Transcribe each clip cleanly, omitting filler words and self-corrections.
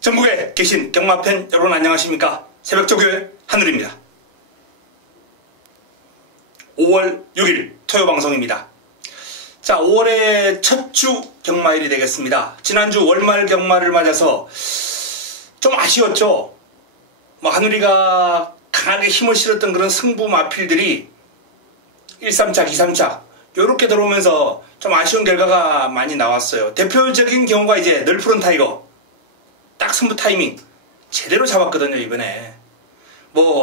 전국에 계신 경마팬 여러분 안녕하십니까? 새벽조교의 한울입니다. 5월 6일 토요 방송입니다. 자, 5월의 첫 주 경마일이 되겠습니다. 지난주 월말 경마를 맞아서 좀 아쉬웠죠. 한울이가 강하게 힘을 실었던 그런 승부 마필들이 1-3차, 2-3차 요렇게 들어오면서 좀 아쉬운 결과가 많이 나왔어요. 대표적인 경우가 이제 널푸른 타이거. 딱 승부 타이밍 제대로 잡았거든요. 이번에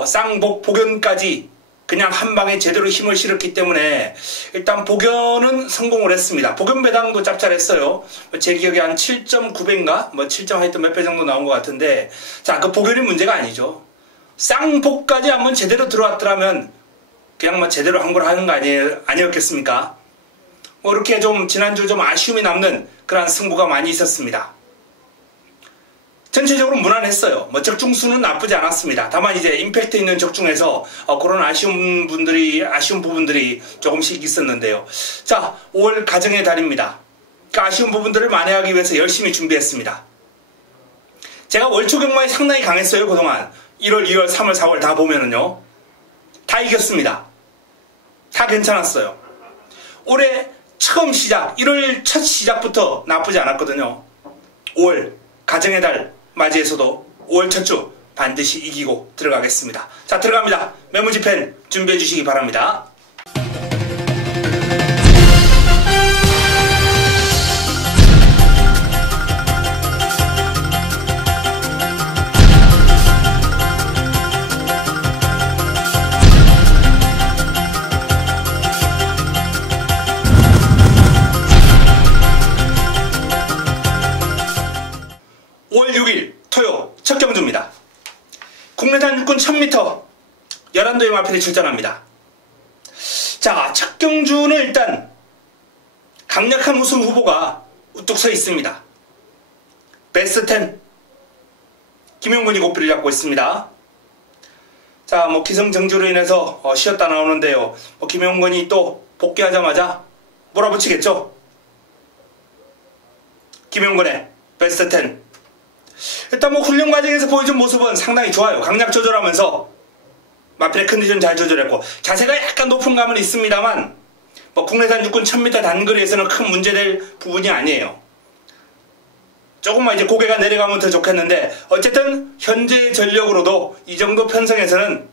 쌍복 복연까지 그냥 한 방에 제대로 힘을 실었기 때문에 일단 복연은 성공을 했습니다. 복연 배당도 짭짤했어요. 제 기억에 한 7.9배인가 7점 하여튼 몇 배 정도 나온 것 같은데, 자, 그 복연이 문제가 아니죠. 쌍복까지 한번 제대로 들어왔더라면 그냥 제대로 한 걸 하는 거 아니었겠습니까? 이렇게 좀 지난주 좀 아쉬움이 남는 그러한 승부가 많이 있었습니다. 전체적으로 무난했어요. 적중수는 나쁘지 않았습니다. 다만 이제 임팩트 있는 적중에서 그런 아쉬운 부분들이 조금씩 있었는데요. 자, 5월 가정의 달입니다. 그 아쉬운 부분들을 만회하기 위해서 열심히 준비했습니다. 제가 월초 경마에 상당히 강했어요. 그동안 1월, 2월, 3월, 4월 다 보면은요. 다 이겼습니다. 다 괜찮았어요. 올해 처음 시작, 1월 첫 시작부터 나쁘지 않았거든요. 5월 가정의 달 맞이해서도 5월 첫 주 반드시 이기고 들어가겠습니다. 자, 들어갑니다. 매무지팬 준비해 주시기 바랍니다. 첫 경주입니다. 국내산 육군 1000m 11도의 마필이 출전합니다. 자, 첫 경주는 일단 강력한 우승 후보가 우뚝 서 있습니다. 베스트 10 김용근이 고삐를 잡고 있습니다. 자, 기승전주로 인해서 쉬었다 나오는데요. 김용근이 또 복귀하자마자 몰아붙이겠죠. 김용근의 베스트 10. 일단 훈련 과정에서 보여준 모습은 상당히 좋아요. 강약 조절하면서 마필의 컨디션 잘 조절했고, 자세가 약간 높은 감은 있습니다만 국내산 육군 1000m 단거리에서는 큰 문제될 부분이 아니에요. 조금만 이제 고개가 내려가면 더 좋겠는데, 어쨌든 현재의 전력으로도 이 정도 편성에서는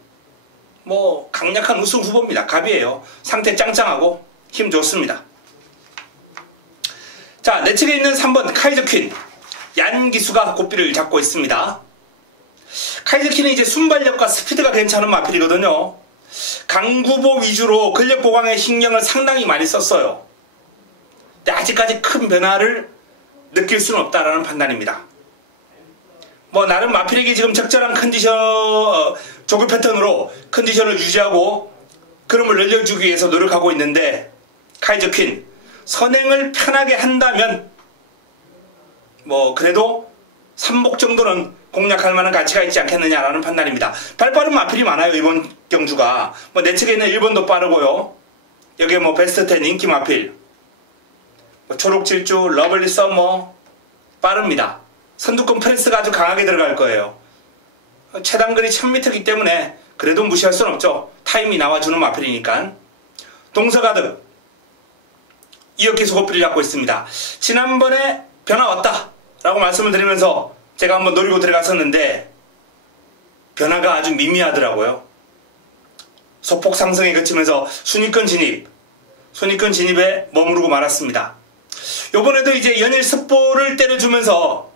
강력한 우승 후보입니다. 갑이에요. 상태 짱짱하고 힘 좋습니다. 자, 내 측에 있는 3번 카이저 퀸 얀기수가 고삐를 잡고 있습니다. 카이저키는 이제 순발력과 스피드가 괜찮은 마필이거든요. 강구보 위주로 근력 보강에 신경을 상당히 많이 썼어요. 근데 아직까지 큰 변화를 느낄 수는 없다라는 판단입니다. 나름 마필에게 지금 적절한 조교 패턴으로 컨디션을 유지하고 그름을 늘려주기 위해서 노력하고 있는데, 카이저퀸 선행을 편하게 한다면 그래도 3복 정도는 공략할 만한 가치가 있지 않겠느냐라는 판단입니다. 발빠른 마필이 많아요. 이번 경주가 내 측에 있는 1번도 빠르고요. 여기에 베스트 10 인기 마필, 초록질주, 러블리 썸머 빠릅니다. 선두권 프레스가 아주 강하게 들어갈 거예요. 최단거리 1000m이기 때문에 그래도 무시할 수는 없죠. 타임이 나와주는 마필이니까. 동서가득 이어키수 고삐를 잡고 있습니다. 지난번에 변화 왔다 라고 말씀을 드리면서 제가 한번 노리고 들어갔었는데 변화가 아주 미미하더라고요. 소폭 상승에 그치면서 순위권 진입에 머무르고 말았습니다. 요번에도 이제 연일 습보를 때려주면서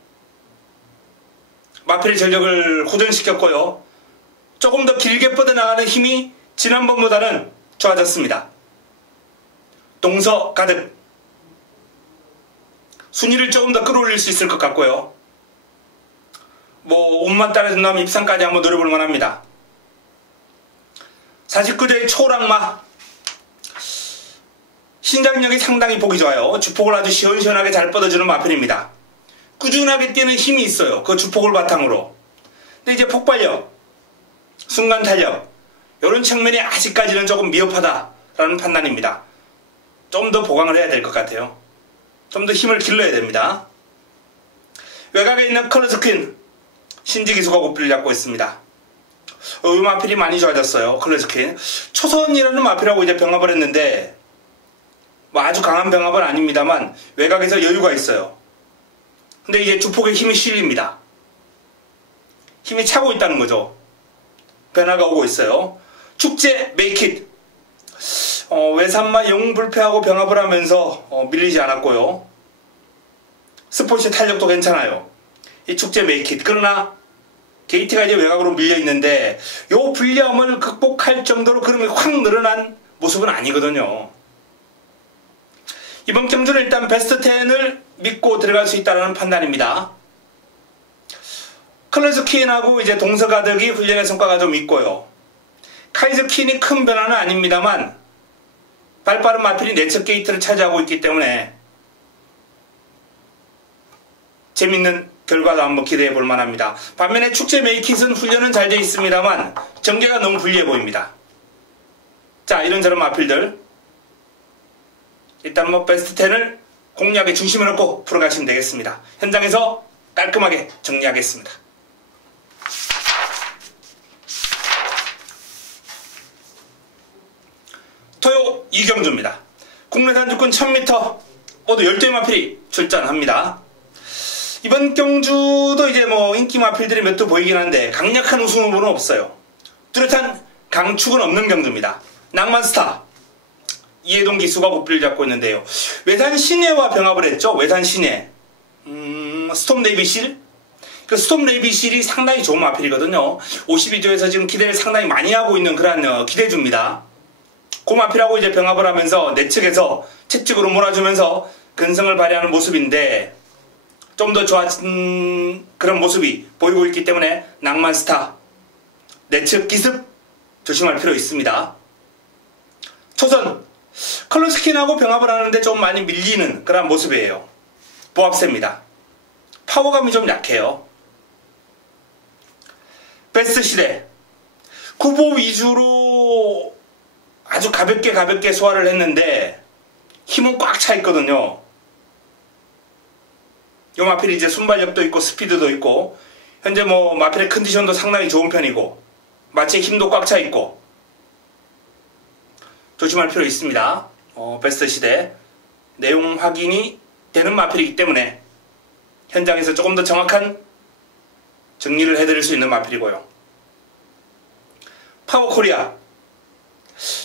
마필의 전력을 호전시켰고요. 조금 더 길게 뻗어나가는 힘이 지난번보다는 좋아졌습니다. 동서 가득 순위를 조금 더 끌어올릴 수 있을 것 같고요. 옷만 따라준다면 입상까지 한번 노려볼 만합니다. 49대의 초랑마 신장력이 상당히 보기 좋아요. 주폭을 아주 시원시원하게 잘 뻗어주는 마필입니다. 꾸준하게 뛰는 힘이 있어요. 그 주폭을 바탕으로. 근데 이제 폭발력, 순간 탄력 이런 측면이 아직까지는 조금 미흡하다라는 판단입니다. 좀 더 보강을 해야 될 것 같아요. 좀 더 힘을 길러야 됩니다. 외곽에 있는 컬러스퀸 신지기수가 고삐를 잡고 있습니다. 이 마필이 많이 좋아졌어요. 클래스킨. 초선이라는 마필하고 이제 병합을 했는데 뭐 아주 강한 병합은 아닙니다만 외곽에서 여유가 있어요. 근데 이제 주폭에 힘이 실립니다. 힘이 차고 있다는 거죠. 변화가 오고 있어요. 축제 메이킷. 외산마 영불패하고 병합을 하면서 밀리지 않았고요. 스포츠 탄력도 괜찮아요. 이 축제 메이킷. 그러나 게이트가 이제 외곽으로 밀려 있는데 요 불리함을 극복할 정도로 그름이 확 늘어난 모습은 아니거든요. 이번 경주는 일단 베스트 10을 믿고 들어갈 수 있다는 판단입니다. 클래스 퀸하고 이제 동서가득이 훈련의 성과가 좀 있고요. 카이저 퀸이 큰 변화는 아닙니다만 발빠른 마필이 내측 게이트를 차지하고 있기 때문에 재밌는 결과도 한번 기대해 볼 만합니다. 반면에 축제 메이킷은 훈련은 잘 되어 있습니다만 전개가 너무 불리해 보입니다. 자, 이런저런 마필들 일단 뭐 베스트 10을 공략의 중심에 놓고 풀어가시면 되겠습니다. 현장에서 깔끔하게 정리하겠습니다. 토요 이경주입니다. 국내산 주권 1000m 모두 12의 마필이 출전합니다. 이번 경주도 이제 뭐 인기 마필들이 몇 두 보이긴 한데 강력한 우승 후보는 없어요. 뚜렷한 강축은 없는 경주입니다. 낭만스타 이해동 기수가 고삐를 잡고 있는데요. 외산 시내와 병합을 했죠. 외산 시내. 스톰 네이비실. 그 스톰 네이비실이 상당히 좋은 마필이거든요. 52조에서 지금 기대를 상당히 많이 하고 있는 그런 기대주입니다. 그 마필하고 이제 병합을 하면서 내측에서 채찍으로 몰아주면서 근성을 발휘하는 모습인데 좀 더 좋아진 그런 모습이 보이고 있기 때문에 낭만스타 내측 기습 조심할 필요 있습니다. 초선 컬러스킨하고 병합을 하는데 좀 많이 밀리는 그런 모습이에요. 보합세입니다. 파워감이 좀 약해요. 베스트 시대 구보 위주로 아주 가볍게 소화를 했는데 힘은 꽉 차 있거든요. 요 마필이 이제 순발력도 있고 스피드도 있고 현재 뭐 마필의 컨디션도 상당히 좋은 편이고 마치 힘도 꽉 차 있고 조심할 필요 있습니다. 베스트 시대 내용 확인이 되는 마필이기 때문에 현장에서 조금 더 정확한 정리를 해드릴 수 있는 마필이고요. 파워코리아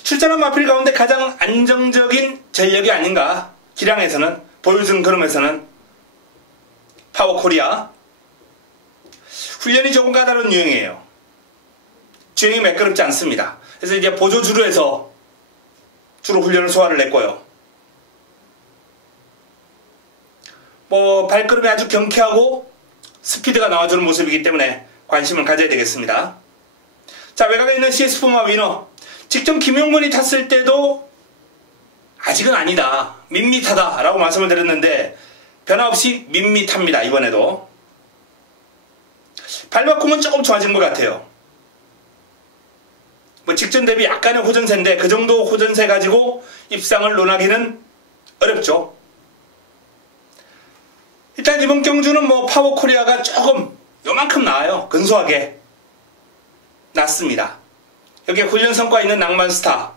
출전한 마필 가운데 가장 안정적인 전력이 아닌가. 기량에서는 보여준 그림에서는 파워코리아 훈련이 조금 까다로운 유형이에요. 주행이 매끄럽지 않습니다. 그래서 이제 보조주로 해서 주로 훈련을 소화를 냈고요. 뭐 발걸음이 아주 경쾌하고 스피드가 나와주는 모습이기 때문에 관심을 가져야 되겠습니다. 자, 외곽에 있는 CS4마 위너 직접 김용문이 탔을 때도 아직은 아니다, 밋밋하다 라고 말씀을 드렸는데 변화없이 밋밋합니다. 이번에도 발바꿈은 조금 좋아진 것 같아요. 뭐 직전 대비 약간의 호전세인데 그 정도 호전세 가지고 입상을 논하기는 어렵죠. 일단 이번 경주는 뭐 파워코리아가 조금 요만큼 나아요. 근소하게 낫습니다. 여기에 훈련 성과 있는 낭만스타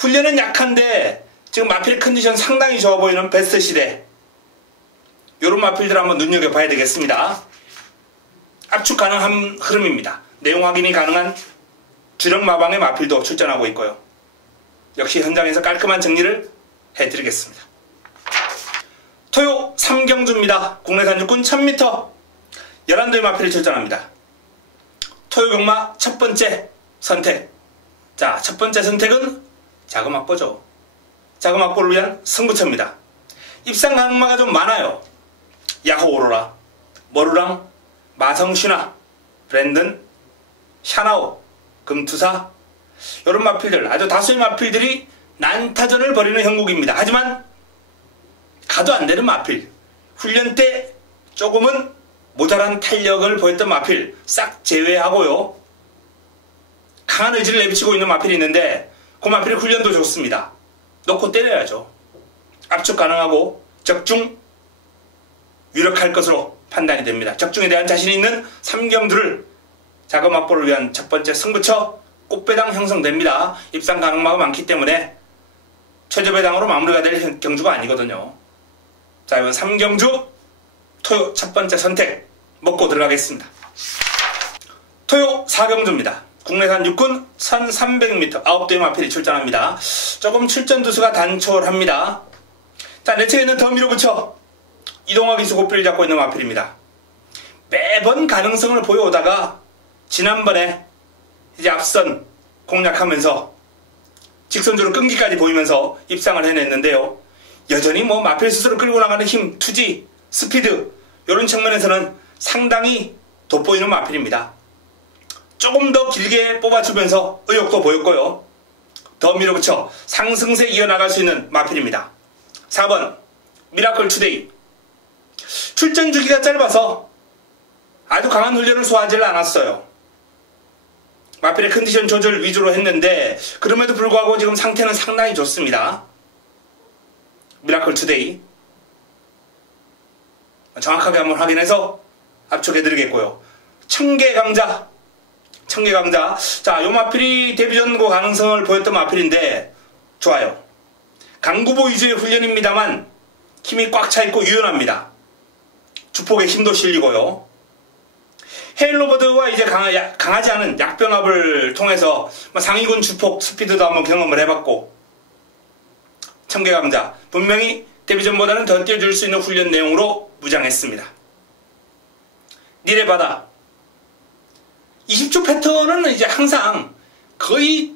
훈련은 약한데 지금 마필 컨디션 상당히 좋아 보이는 베스트 시대 요런 마필들 한번 눈여겨봐야 되겠습니다. 압축 가능한 흐름입니다. 내용 확인이 가능한 주력 마방의 마필도 출전하고 있고요. 역시 현장에서 깔끔한 정리를 해드리겠습니다. 토요 3경주입니다. 국내산 육군 1000m 11도의 마필이 출전합니다. 토요 경마 첫 번째 선택. 자, 첫 번째 선택은 자금 확보죠. 자금 확보를 위한 승부처입니다. 입상 가능마가 좀 많아요. 야호 오로라, 머루랑, 마성슈나, 브랜든, 샤나오, 금투사 이런 마필들, 아주 다수의 마필들이 난타전을 벌이는 형국입니다. 하지만 가도 안 되는 마필, 훈련 때 조금은 모자란 탄력을 보였던 마필 싹 제외하고요. 강한 의지를 내비치고 있는 마필이 있는데 그 마필의 훈련도 좋습니다. 놓고 때려야죠. 압축 가능하고 적중 유력할 것으로 판단이 됩니다. 적중에 대한 자신이 있는 3경주를 자금 확보를 위한 첫 번째 승부처 꽃배당 형성됩니다. 입상 가능마가 많기 때문에 최저배당으로 마무리가 될 경주가 아니거든요. 자, 이번 3경주 토요 첫 번째 선택 먹고 들어가겠습니다. 토요 4경주입니다. 국내산 육군 1300m 9대의 마필이 출전합니다. 조금 출전 두수가 단촐합니다. 자, 내체에는 더 밀어붙여 이동화기수 고삐를 잡고 있는 마필입니다. 매번 가능성을 보여오다가 지난번에 이제 앞선 공략하면서 직선주로 끈기까지 보이면서 입상을 해냈는데요. 여전히 뭐 마필 스스로 끌고 나가는 힘, 투지, 스피드 이런 측면에서는 상당히 돋보이는 마필입니다. 조금 더 길게 뽑아주면서 의욕도 보였고요. 더 밀어붙여 상승세 이어나갈 수 있는 마필입니다. 4번 미라클 투데이. 출전 주기가 짧아서 아주 강한 훈련을 소화하지 않았어요. 마필의 컨디션 조절 위주로 했는데 그럼에도 불구하고 지금 상태는 상당히 좋습니다. 미라클 투데이 정확하게 한번 확인해서 압축해드리겠고요. 청계강자. 자, 요 마필이 데뷔전고 가능성을 보였던 마필인데 좋아요. 강구보 위주의 훈련입니다만 힘이 꽉 차있고 유연합니다. 주폭에 힘도 실리고요. 헤일로버드와 이제 강하지 않은 약변합을 통해서 상위군 주폭 스피드도 한번 경험을 해봤고, 청계강자 분명히 데뷔전보다는 더 뛰어줄 수 있는 훈련 내용으로 무장했습니다. 니레바다 20초 패턴은 이제 항상 거의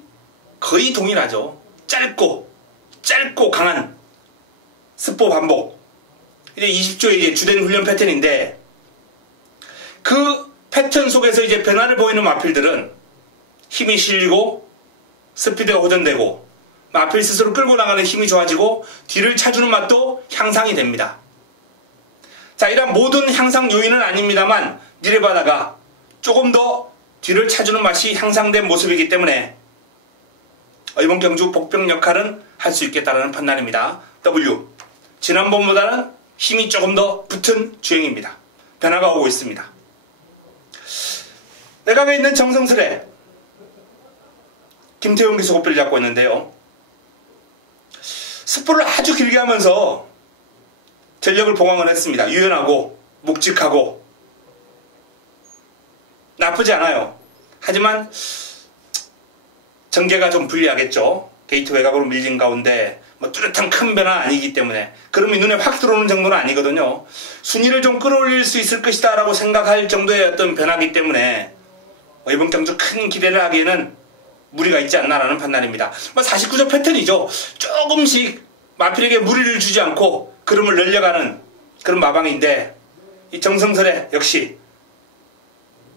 동일하죠. 짧고 강한 스포 반복. 이제 20초의 이제 주된 훈련 패턴인데 그 패턴 속에서 이제 변화를 보이는 마필들은 힘이 실리고 스피드가 호전되고 마필 스스로 끌고 나가는 힘이 좋아지고 뒤를 차주는 맛도 향상이 됩니다. 자, 이런 모든 향상 요인은 아닙니다만 니레바다가 조금 더 뒤를 차주는 맛이 향상된 모습이기 때문에 이번 경주 복병 역할은 할 수 있겠다는 판단입니다. W. 지난번보다는 힘이 조금 더 붙은 주행입니다. 변화가 오고 있습니다. 내각에 있는 정성스레 김태용 기수 고삐를 잡고 있는데요. 스포를 아주 길게 하면서 전력을 보강을 했습니다. 유연하고 묵직하고 나쁘지 않아요. 하지만 전개가 좀 불리하겠죠. 게이트 외곽으로 밀린 가운데 뚜렷한 큰 변화 아니기 때문에 그러면 눈에 확 들어오는 정도는 아니거든요. 순위를 좀 끌어올릴 수 있을 것이다 라고 생각할 정도의 어떤 변화이기 때문에 이번 경주 큰 기대를 하기에는 무리가 있지 않나라는 판단입니다. 49점 패턴이죠. 조금씩 마필에게 무리를 주지 않고 그름을 늘려가는 그런 마방인데 이 정성설에 역시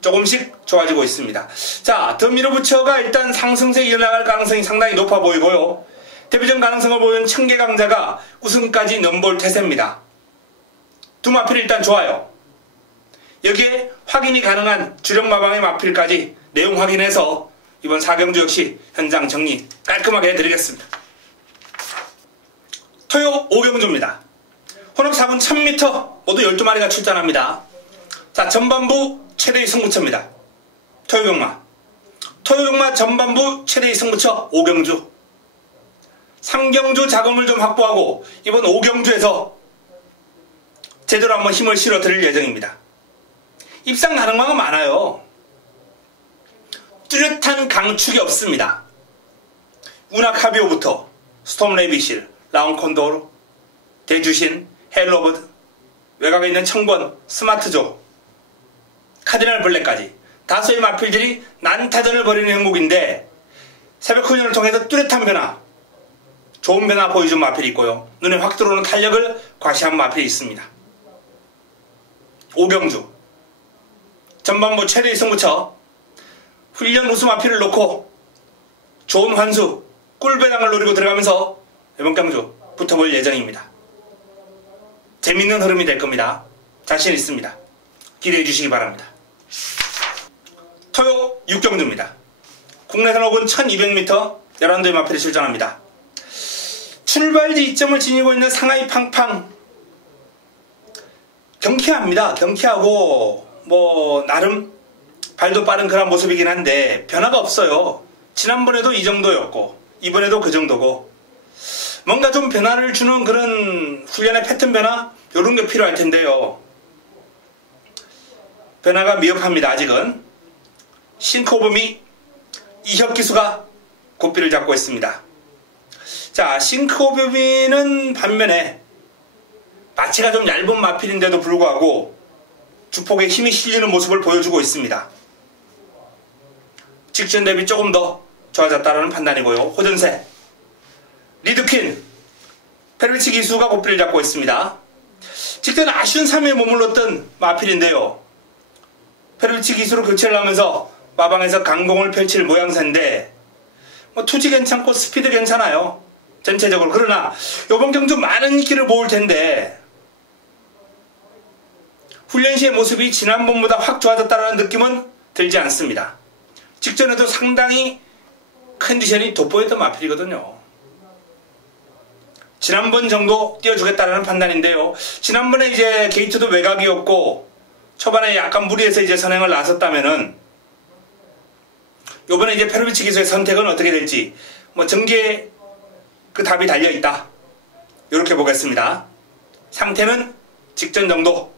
조금씩 좋아지고 있습니다. 자, 더 밀어붙여가 일단 상승세 이어나갈 가능성이 상당히 높아 보이고요. 데뷔전 가능성을 보이는 청계강자가 우승까지 넘볼 태세입니다. 두 마필 일단 좋아요. 여기에 확인이 가능한 주력 마방의 마필까지 내용 확인해서 이번 4경주 역시 현장 정리 깔끔하게 해드리겠습니다. 토요 5경주입니다. 혼합 4분 1000m 모두 12마리가 출전합니다. 자, 전반부 최대의 승부처입니다. 토요경마 전반부 최대의 승부처 5경주. 3경주 자금을 좀 확보하고 이번 5경주에서 제대로 한번 힘을 실어 드릴 예정입니다. 입상 가능성은 많아요. 뚜렷한 강축이 없습니다. 우나카비오부터 스톰레비실, 라운콘도르, 대주신, 헬로버드, 외곽에 있는 청권, 스마트조, 카디널 블랙까지 다수의 마필들이 난타전을 벌이는 행복인데 새벽 훈련을 통해서 뚜렷한 변화, 좋은 변화 보여준 마필이 있고요. 눈에 확 들어오는 탄력을 과시한 마필이 있습니다. 5경주 전반부 최대의 승부처 훈련 우수 마필을 놓고 좋은 환수, 꿀배당을 노리고 들어가면서 이번 경주 붙어볼 예정입니다. 재밌는 흐름이 될 겁니다. 자신 있습니다. 기대해 주시기 바랍니다. 토요 6경주입니다. 국내산 혹은 1200m 11대의 마필이 출전합니다. 출발지 2점을 지니고 있는 상하이 팡팡 경쾌합니다. 경쾌하고 뭐 나름 발도 빠른 그런 모습이긴 한데 변화가 없어요. 지난번에도 이 정도였고 이번에도 그 정도고 뭔가 좀 변화를 주는 그런 훈련의 패턴 변화 이런 게 필요할 텐데요. 변화가 미흡합니다. 아직은. 싱크오범이 이혁기수가 고삐를 잡고 있습니다. 자, 싱크오범이는 반면에 마취가 좀 얇은 마필인데도 불구하고 주폭에 힘이 실리는 모습을 보여주고 있습니다. 직전 대비 조금 더 좋아졌다는 판단이고요. 호전세 리드퀸 페르비치 기수가 고삐를 잡고 있습니다. 직전 아쉬운 3위에 머물렀던 마필인데요. 페르비치 기수로 교체를 하면서 마방에서 강공을 펼칠 모양새인데 뭐 투지 괜찮고 스피드 괜찮아요. 전체적으로. 그러나 이번 경주 많은 인기를 모을 텐데 훈련 시의 모습이 지난번보다 확 좋아졌다는 느낌은 들지 않습니다. 직전에도 상당히 컨디션이 돋보였던 마필이거든요. 지난번 정도 띄워주겠다는 판단인데요. 지난번에 이제 게이트도 외곽이었고 초반에 약간 무리해서 이제 선행을 나섰다면은 요번에 이제 페르비치 기수의 선택은 어떻게 될지 뭐 전개에 그 답이 달려있다. 이렇게 보겠습니다. 상태는 직전 정도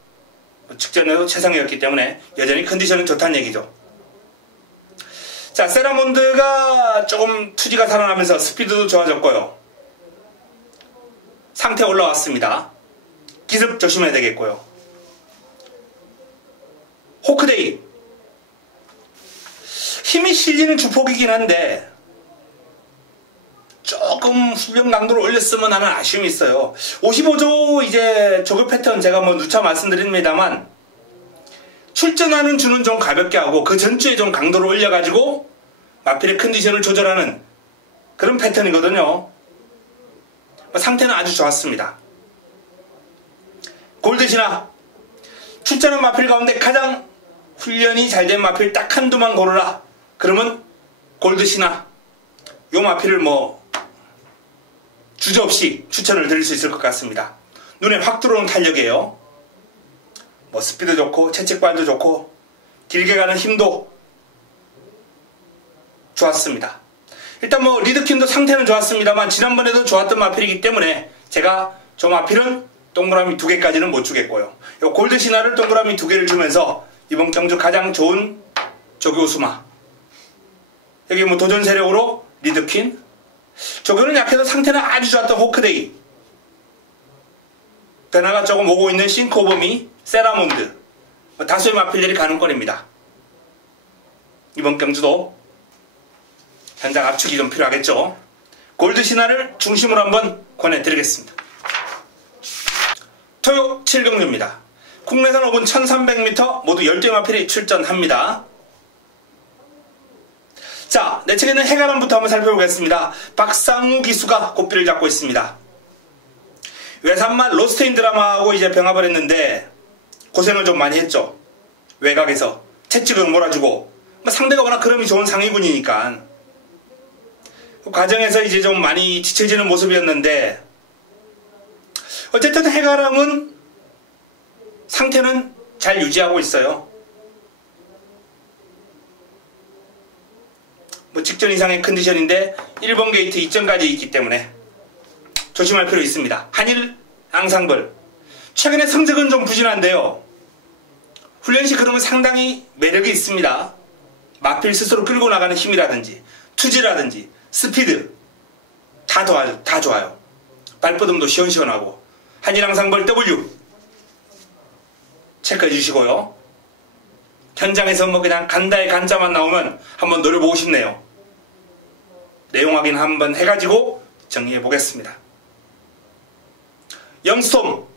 직전에도 최상이었기 때문에 여전히 컨디션은 좋다는 얘기죠. 자, 세라몬드가 조금 투지가 살아나면서 스피드도 좋아졌고요. 상태 올라왔습니다. 기습 조심해야 되겠고요. 호크데이 힘이 실리는 주폭이긴 한데 조금 훈련 강도를 올렸으면 하는 아쉬움이 있어요. 55조 이제 조교 패턴 제가 뭐 누차 말씀드립니다만 출전하는 주는 좀 가볍게 하고 그 전주에 좀 강도를 올려가지고 마필의 컨디션을 조절하는 그런 패턴이거든요. 상태는 아주 좋았습니다. 골드시나 출전한 마필 가운데 가장 훈련이 잘 된 마필 딱 한두만 고르라. 그러면 골드시나 요 마필을 뭐 주저없이 추천을 드릴 수 있을 것 같습니다. 눈에 확 들어오는 탄력이에요. 뭐 스피드 좋고 채찍발도 좋고 길게 가는 힘도 좋았습니다. 일단 뭐 리드킨도 상태는 좋았습니다만 지난번에도 좋았던 마필이기 때문에 제가 저 마필은 동그라미 2개까지는 못 주겠고요. 요 골드시나를 동그라미 2개를 주면서 이번 경주 가장 좋은 조교 우수마 여기 뭐 도전 세력으로 리드퀸 조교는 약해도 상태는 아주 좋았던 호크데이 변화가 조금 오고 있는 싱크오범이 세라몬드 다수의 마필들이 가는 꼴입니다. 이번 경주도 현장 압축이 좀 필요하겠죠. 골드시나를 중심으로 한번 권해드리겠습니다. 토요 7경주입니다. 국내선 5분 1300m 모두 10대 마필이 출전합니다. 자, 내측에는 해가람부터 한번 살펴보겠습니다. 박상우 기수가 고삐를 잡고 있습니다. 외산말 로스테인 드라마하고 이제 병합을 했는데 고생을 좀 많이 했죠. 외곽에서 채찍을 몰아주고 상대가 워낙 그름이 좋은 상위군이니까 그 과정에서 이제 좀 많이 지쳐지는 모습이었는데 어쨌든 해가람은 상태는 잘 유지하고 있어요. 뭐 직전 이상의 컨디션인데 1번 게이트 이점까지 있기 때문에 조심할 필요 있습니다. 한일 앙상블 최근에 성적은 좀 부진한데요. 훈련시 그러면 상당히 매력이 있습니다. 마필 스스로 끌고 나가는 힘이라든지 투지라든지 스피드 다 좋아요. 발버둥도 시원시원하고 한일 앙상블 W 체크해 주시고요. 현장에서 뭐 그냥 간다의 간자만 나오면 한번 노려보고 싶네요. 내용 확인 한번 해가지고 정리해 보겠습니다. 영스톰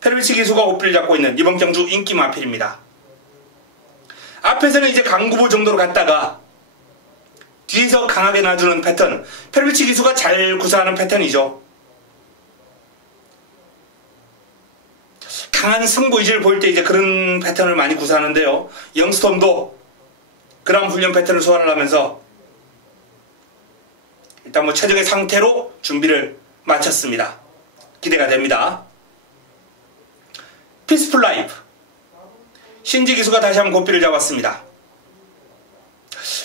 페르비치 기수가 고삐를 잡고 있는 이번 경주 인기 마필입니다. 앞에서는 이제 강구보 정도로 갔다가 뒤에서 강하게 놔주는 패턴 페르비치 기수가 잘 구사하는 패턴이죠. 강한 승부 의지를 보일 때 이제 그런 패턴을 많이 구사하는데요. 영스톰도 그런 훈련 패턴을 소화를 하면서 일단 뭐 최적의 상태로 준비를 마쳤습니다. 기대가 됩니다. 피스풀 라이프 신지 기수가 다시 한번 고삐를 잡았습니다.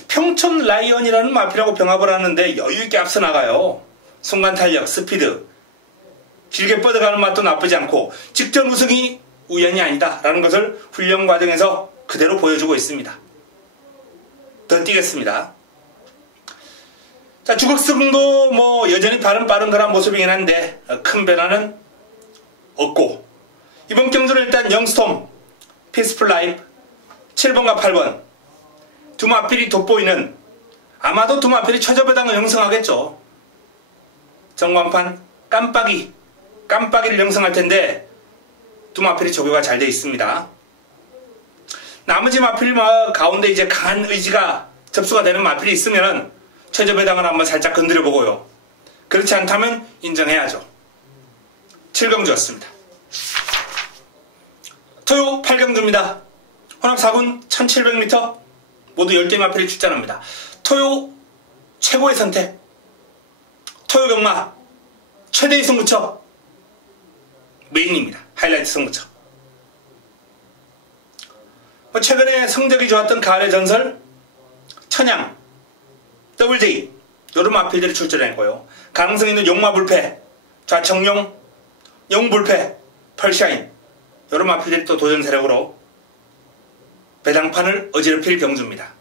평촌 라이언이라는 마필하고 병합을 하는데 여유있게 앞서 나가요. 순간 탄력, 스피드, 길게 뻗어가는 맛도 나쁘지 않고 직전 우승이 우연이 아니다 라는 것을 훈련 과정에서 그대로 보여주고 있습니다. 더 뛰겠습니다. 자, 주걱승도 뭐 여전히 발은 빠른 그런 모습이긴 한데 큰 변화는 없고, 이번 경주는 일단 영스톰, 피스풀 라이프 7번과 8번 두 마필이 돋보이는, 아마도 두 마필이 최저배당을 형성하겠죠. 정관판 깜빡이를 형성할 텐데 두 마필이 조교가 잘 되어 있습니다. 나머지 마필 가운데 이제 강한 의지가 접수가 되는 마필이 있으면 최저배당을 한번 살짝 건드려 보고요. 그렇지 않다면 인정해야죠. 7경주였습니다. 토요 8경주입니다. 혼합 4군 1700m 모두 10개 마필이 출전합니다. 토요 최고의 선택, 토요 경마 최대의 승부처 메인입니다. 하이라이트 승부처. 최근에 성적이 좋았던 가을의 전설 천양, WJ 이런 마필들이 출전했고요. 가능성 있는 용마불패, 좌청용, 용불패, 펄샤인 이런 마필들이 또 도전 세력으로 배당판을 어지럽힐 경주입니다.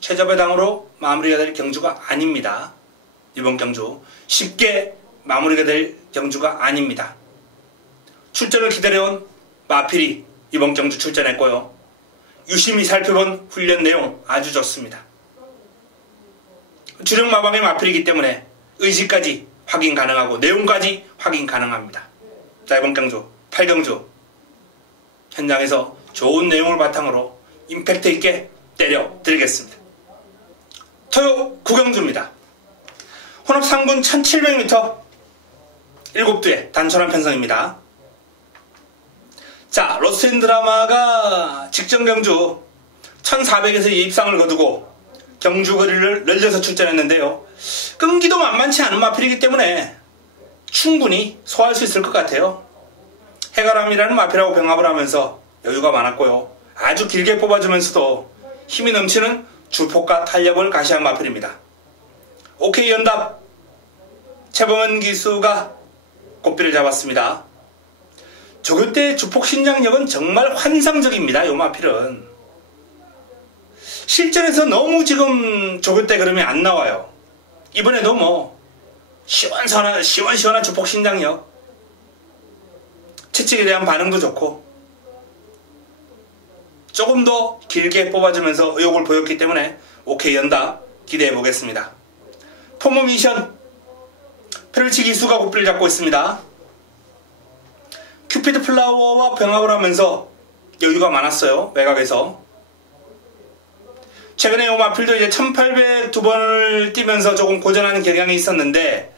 최저배당으로 마무리가 될 경주가 아닙니다. 이번 경주 쉽게 마무리가 될 경주가 아닙니다. 출전을 기다려온 마필이 이번 경주 출전했고요. 유심히 살펴본 훈련 내용 아주 좋습니다. 주력 마방의 마필이기 때문에 의지까지 확인 가능하고 내용까지 확인 가능합니다. 자, 이번 경주 8경주 현장에서 좋은 내용을 바탕으로 임팩트 있게 때려 드리겠습니다. 토요 9경주입니다. 혼합 3군 1700m 7두의 단촐한 편성입니다. 자, 로스트앤드라마가 직전 경주 1400에서 입상을 거두고 경주 거리를 늘려서 출전했는데요. 끈기도 만만치 않은 마필이기 때문에 충분히 소화할 수 있을 것 같아요. 해가람이라는 마필하고 병합을 하면서 여유가 많았고요. 아주 길게 뽑아주면서도 힘이 넘치는 주폭과 탄력을 가시한 마필입니다. 오케이 연답 최범은 기수가 고삐를 잡았습니다. 조교 주폭 신장력은 정말 환상적입니다. 요 마필은 실전에서 너무 지금 조교 때 그러면 안 나와요. 이번에도 뭐 시원시원한 주폭 신장력, 채찍에 대한 반응도 좋고 조금 더 길게 뽑아주면서 의욕을 보였기 때문에 오케이 연다 기대해 보겠습니다. 포모 미션 페르치 기수가 고삐를 잡고 있습니다. 큐피드 플라워와 병합을 하면서 여유가 많았어요. 외곽에서. 최근에 요 마필도 이제 1800 두 번을 뛰면서 조금 고전하는 경향이 있었는데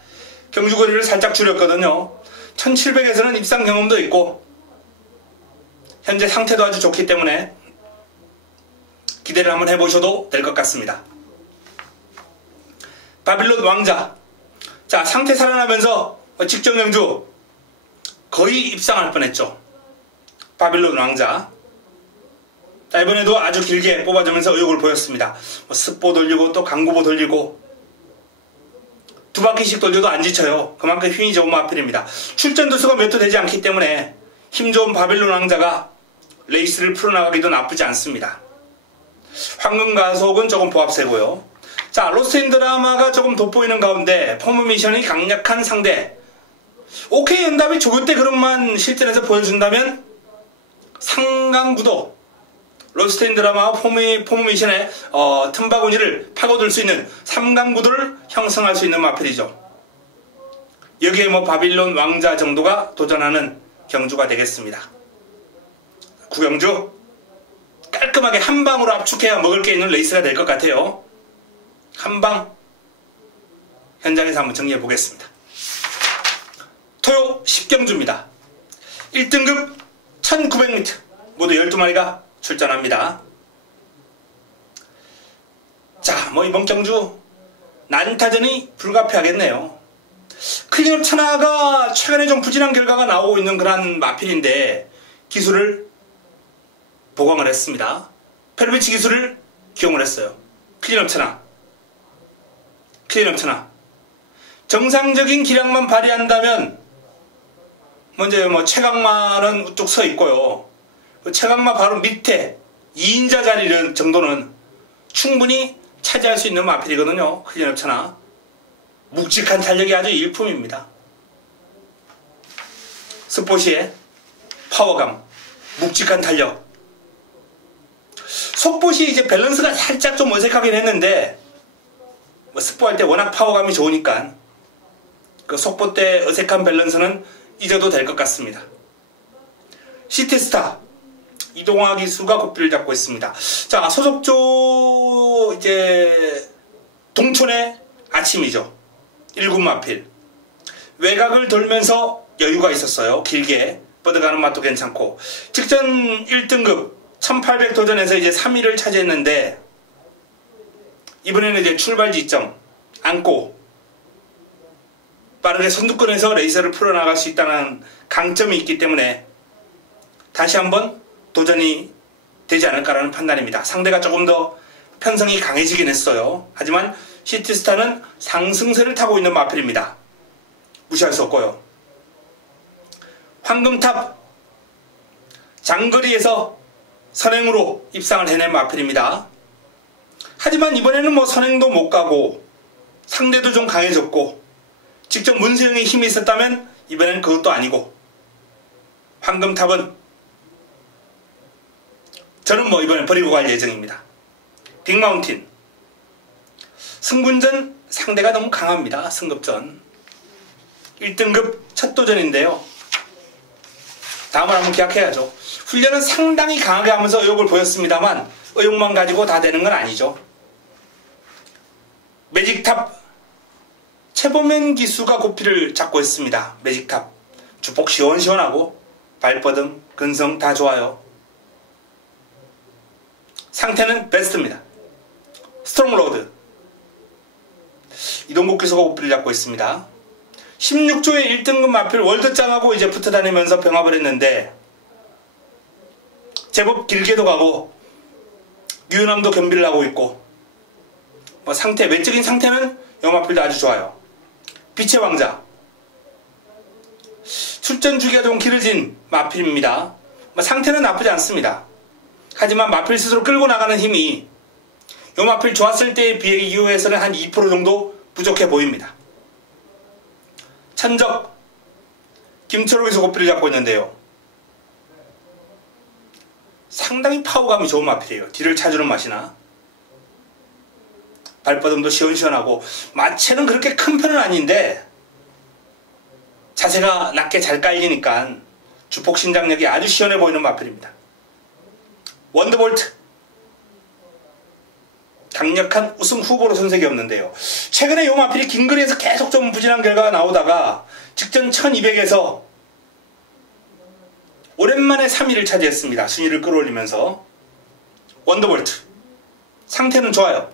경주거리를 살짝 줄였거든요. 1700에서는 입상 경험도 있고 현재 상태도 아주 좋기 때문에 기대를 한번 해보셔도 될 것 같습니다. 바빌론 왕자. 자, 상태 살아나면서 직전 경주 거의 입상할 뻔했죠. 바빌론 왕자. 자, 이번에도 아주 길게 뽑아주면서 의욕을 보였습니다. 습보 돌리고 또 강구보 돌리고 두 바퀴씩 돌려도 안 지쳐요. 그만큼 힘이 좋은 마필입니다. 출전 두수가 몇 도 되지 않기 때문에 힘 좋은 바빌론 왕자가 레이스를 풀어나가기도 나쁘지 않습니다. 황금가속은 조금 보합세고요. 자, 로스트앤드라마가 조금 돋보이는 가운데 포무 미션이 강력한 상대. 오케이 연답이 조교 때 그런만 실전에서 보여준다면 상강구도 로스트앤드라마와 포무 미션의 틈바구니를 파고들 수 있는 3강구도를 형성할 수 있는 마필이죠. 여기에 뭐 바빌론 왕자 정도가 도전하는 경주가 되겠습니다. 구경주 깔끔하게 한 방으로 압축해야 먹을 게 있는 레이스가 될 것 같아요. 한 방 현장에서 한번 정리해 보겠습니다. 토요 10경주입니다. 1등급 1900m 모두 12마리가 출전합니다. 자, 뭐 이번 경주 난타전이 불가피하겠네요. 클린업 천하가 최근에 좀 부진한 결과가 나오고 있는 그런 마필인데 기술을 보강을 했습니다. 페르비치 기술을 기용을 했어요. 클린업 천하. 정상적인 기량만 발휘한다면 먼저 최강마는 우뚝 서 있고요. 최강마 바로 밑에 2인자 자리 정도는 충분히 차지할 수 있는 마필이거든요. 클린업 천하. 묵직한 탄력이 아주 일품입니다. 스포시의 파워감, 묵직한 탄력. 속봇이 이제 밸런스가 살짝 좀 어색하긴 했는데 스포할 때 워낙 파워감이 좋으니까 그 속봇 때 어색한 밸런스는 잊어도 될 것 같습니다. 시티스타 이동화 기수가 고삐를 잡고 있습니다. 자, 소속조 이제 동촌의 아침이죠. 1군 마필. 외곽을 돌면서 여유가 있었어요. 길게 뻗어가는 맛도 괜찮고 직전 1등급 1800 도전에서 이제 3위를 차지했는데 이번에는 이제 출발 지점 안고 빠르게 선두권에서 레이서를 풀어나갈 수 있다는 강점이 있기 때문에 다시 한번 도전이 되지 않을까라는 판단입니다. 상대가 조금 더 편성이 강해지긴 했어요. 하지만 시티스타는 상승세를 타고 있는 마필입니다. 무시할 수 없고요. 황금탑 장거리에서 선행으로 입상을 해낸 마필입니다. 하지만 이번에는 선행도 못 가고 상대도 좀 강해졌고 직접 문세영의 힘이 있었다면 이번엔 그것도 아니고 황금탑은 저는 이번엔 버리고 갈 예정입니다. 빅마운틴 승군전 상대가 너무 강합니다. 승급전 1등급 첫 도전인데요. 다음을 한번 기약해야죠. 훈련은 상당히 강하게 하면서 의욕을 보였습니다만 의욕만 가지고 다 되는 건 아니죠. 매직탑 최범현 기수가 고삐를 잡고 있습니다. 매직탑 주폭 시원시원하고 발버둥 근성 다 좋아요. 상태는 베스트입니다. 스트롱로드 이동국 기수가 고삐를 잡고 있습니다. 16조의 1등급 마필 월드짱하고 이제 붙어 다니면서 병합을 했는데 제법 길게도 가고 유연함도 겸비를 하고 있고 상태 외적인 상태는 영마필도 아주 좋아요. 빛의 왕자 출전 주기가 좀 길어진 마필입니다. 상태는 나쁘지 않습니다. 하지만 마필 스스로 끌고 나가는 힘이 영마필 좋았을 때에 비교해서는 한 2% 정도 부족해 보입니다. 천적 김철욱에서 고삐를 잡고 있는데요. 상당히 파워감이 좋은 마필이에요. 뒤를 차주는 맛이나 발버둥도 시원시원하고 마체는 그렇게 큰 편은 아닌데 자세가 낮게 잘 깔리니까 주폭 신장력이 아주 시원해 보이는 마필입니다. 원더볼트 강력한 우승 후보로 손색이 없는데요. 최근에 이 마필이 긴 거리에서 계속 좀 부진한 결과가 나오다가 직전 1200에서 오랜만에 3위를 차지했습니다. 순위를 끌어올리면서 원더볼트 상태는 좋아요.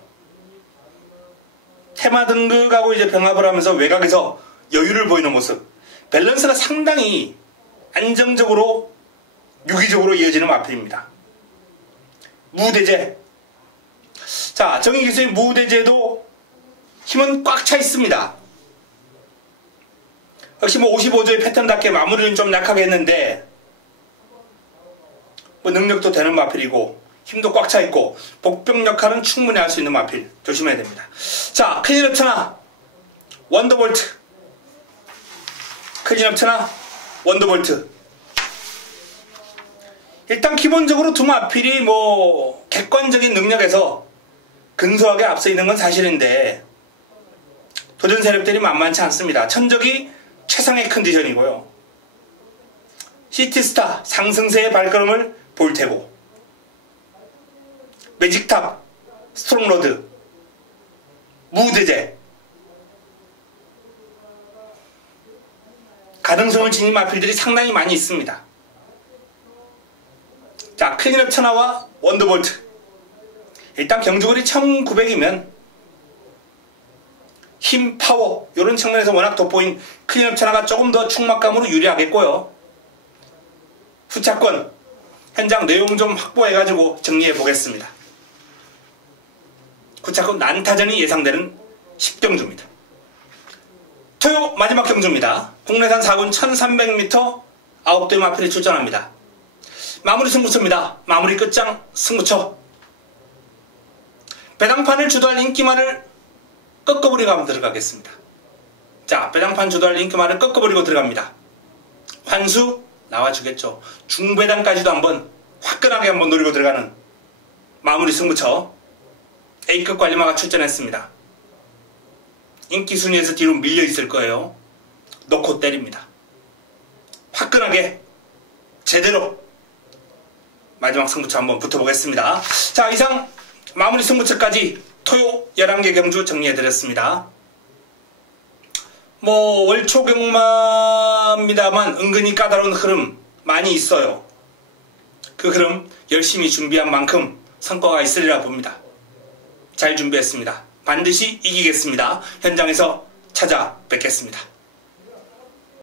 테마 등극하고 이제 병합을 하면서 외곽에서 여유를 보이는 모습 밸런스가 상당히 안정적으로 유기적으로 이어지는 마필입니다. 무대제 자 정희 기수의 무대제도 힘은 꽉 차 있습니다. 역시 55조의 패턴답게 마무리는 좀 약하게 했는데 능력도 되는 마필이고 힘도 꽉 차 있고 복병 역할은 충분히 할 수 있는 마필 조심해야 됩니다. 자 클린업 천하 원더볼트 클린업 천하 원더볼트 일단 기본적으로 두 마필이 객관적인 능력에서 근소하게 앞서 있는 건 사실인데 도전 세력들이 만만치 않습니다. 천적이 최상의 컨디션이고요. 시티스타 상승세의 발걸음을 볼 테고 매직탑 스트롱로드 무대제 가능성을 지닌 마필들이 상당히 많이 있습니다. 자 클린업 천하와 원더볼트 일단 경주거리 1900이면 힘, 파워 이런 측면에서 워낙 돋보인 클린업 차나가 조금 더 충막감으로 유리하겠고요. 후차권 현장 내용 좀 확보해가지고 정리해 보겠습니다. 후차권 난타전이 예상되는 10경주입니다. 토요 마지막 경주입니다. 국내산 4군 1300m 9대 마필이 출전합니다. 마무리 승부처입니다. 마무리 끝장 승부처. 배당판을 주도할 인기말을 꺾어버리고 한번 들어가겠습니다. 자, 배당판 주도할 인기말을 꺾어버리고 들어갑니다. 환수 나와주겠죠. 중배당까지도 한번 화끈하게 한번 노리고 들어가는 마무리 승부처. A급 관리마가 출전했습니다. 인기 순위에서 뒤로 밀려 있을 거예요. 놓고 때립니다. 화끈하게 제대로 마지막 승부처 한번 붙어보겠습니다. 자, 이상 마무리 승부처까지 토요 11개 경주 정리해드렸습니다. 월초 경마입니다만 은근히 까다로운 흐름 많이 있어요. 그 흐름 열심히 준비한 만큼 성과가 있으리라 봅니다. 잘 준비했습니다. 반드시 이기겠습니다. 현장에서 찾아뵙겠습니다.